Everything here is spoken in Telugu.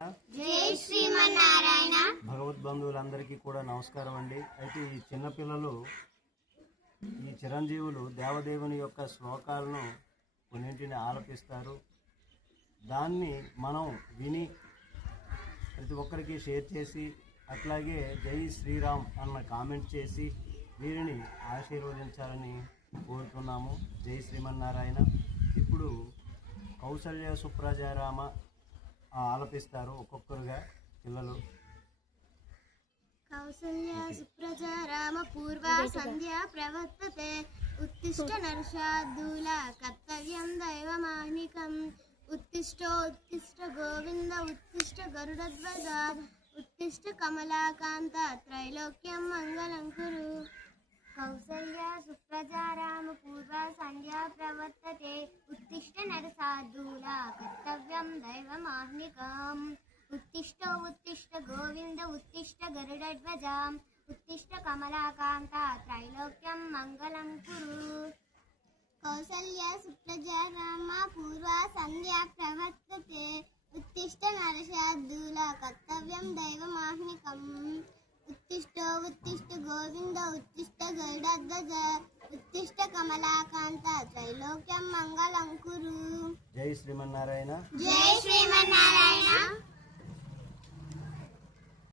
జై శ్రీమన్నారాయణ. భగవద్బంధువులందరికీ కూడా నమస్కారం అండి. అయితే ఈ చిన్నపిల్లలు ఈ చిరంజీవులు దేవదేవుని యొక్క శ్లోకాలను కొన్నింటిని ఆలపిస్తారు. దాన్ని మనం విని ప్రతి ఒక్కరికి షేర్ చేసి అట్లాగే జై శ్రీరామ్ అన్న కామెంట్ చేసి వీరిని ఆశీర్వదించాలని కోరుతున్నాము. జై శ్రీమన్నారాయణ. ఇప్పుడు కౌసల్య సుప్రజారామ ఆలపిస్తారు ఒక్కొక్కరుగా పిల్లలు. కౌసల్య సుప్రజారామ పూర్వా సంధ్యా ప్రవర్తతే ఉత్తిష్ట నరశార్దూల కర్తవ్యం దైవమాహ్నికం ఉత్తిష్ట గోవింద ఉత్తిష్ట గరుడధ్వజ ఉత్తిష్ట కమలాకాంత త్రైలోక్యం మంగళం కురు. కౌసల్య సుప్రజారామ పూర్వా సంధ్యా ప్రవర్తతే ఉత్తిష్ట నరశార్దూల కర్తవ్యం దైవమాహ్నికం ఉత్తిష్ట గోవింద ఉత్తిష్ట గరుడధ్వజ ఉత్తిష్ట కమలాకాంత త్రైలోక్యం మంగళం కురు. కౌసల్య సుప్రజారామ పూర్వా సంధ్యా ప్రవర్తతే ఉత్తిష్ట నరశార్దూల కర్తవ్యం దైవమాహ్నికం ఉత్తిష్ట గోవింద ఉత్తిష్ట గరుడధ్వజ ఉత్తిష్ట కమలాకాంత త్రైలోక్యం మంగళం కురు. జై శ్రీమన్నారాయణ. జై శ్రీమన్నారాయణ.